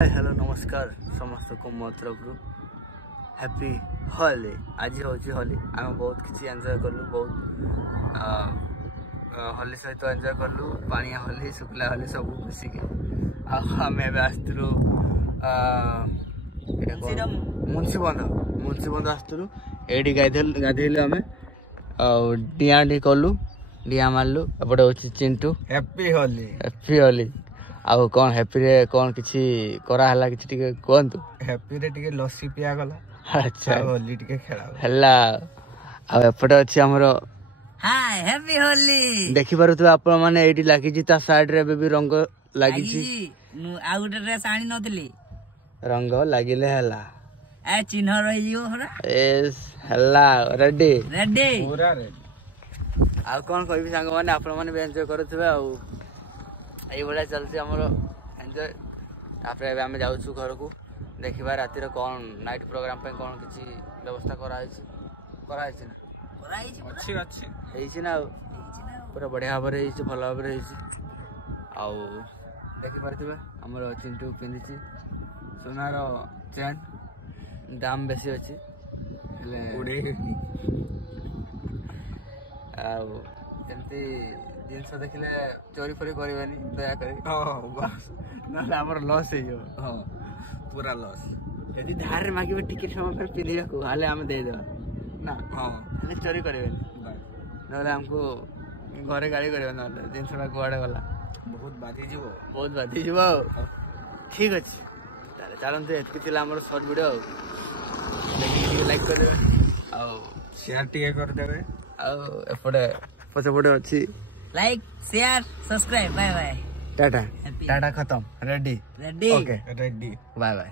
Hello नमस्कार समस्त को मो तरफ हैप्पी होली। आज हूँ होली आम बहुत किसी एंजॉय कलु बहुत होली सहित एंजॉय कलु पानिया होली शुक्ला होली सब मिसिकी आम आसलु मुंशीबंध आसलु ये गाधेलु आम डिया डी कलु डिया मारलु एपटे हूँ चिंटू हैप्पी होली आउ कौन हैप्पी रे कौन किछि करा हला किछि टिके कोंतु हैप्पी रे टिके लस्सी पिया गला अच्छा होली टिके खेला हला आ एपटे अछि हमरो हाय हैप्पी होली देखि पारुथु आपण माने एठी लागी छि ता साइड रे बेबी रंग लागी छि आ गुटे ड्रेस आनी नथली रंग लागिले हला ए चिन्ह रहि जियो हमरा एस हला रेडी पूरा रेडी आ कोन कहबी संग माने आपण माने भी एन्जॉय करथबे आ ये भाया चलती आमर एंजॉय तापर आम जाऊँ घर को देखा रातिर कौन नाइट प्रोग्राम पे कौन किसी व्यवस्था कराई ना पूरा बढ़िया भाव भल भाव देखिपे आमर चिंटू पिंधि सोनार चेन दाम बेसी अच्छी आमती जिनस देखिले चोरी फोरी करवानी दयाकोरी लस हो पूरा लॉस यदि धार मागे टिकेट समय फिर पिंधा को हाले आम देदेव ना हाँ चोरी करवानी ना आमको घरे गाड़ी कर जिनसा कुआड़े गला बहुत बाधी जीव ठीक अच्छे चलते ये आम सर्ट वीडियो लाइक कर शेयर टिके करदेवे एपटे पछपटे अच्छी like share subscribe bye bye टाटा खत्म ready ready okay ready bye bye.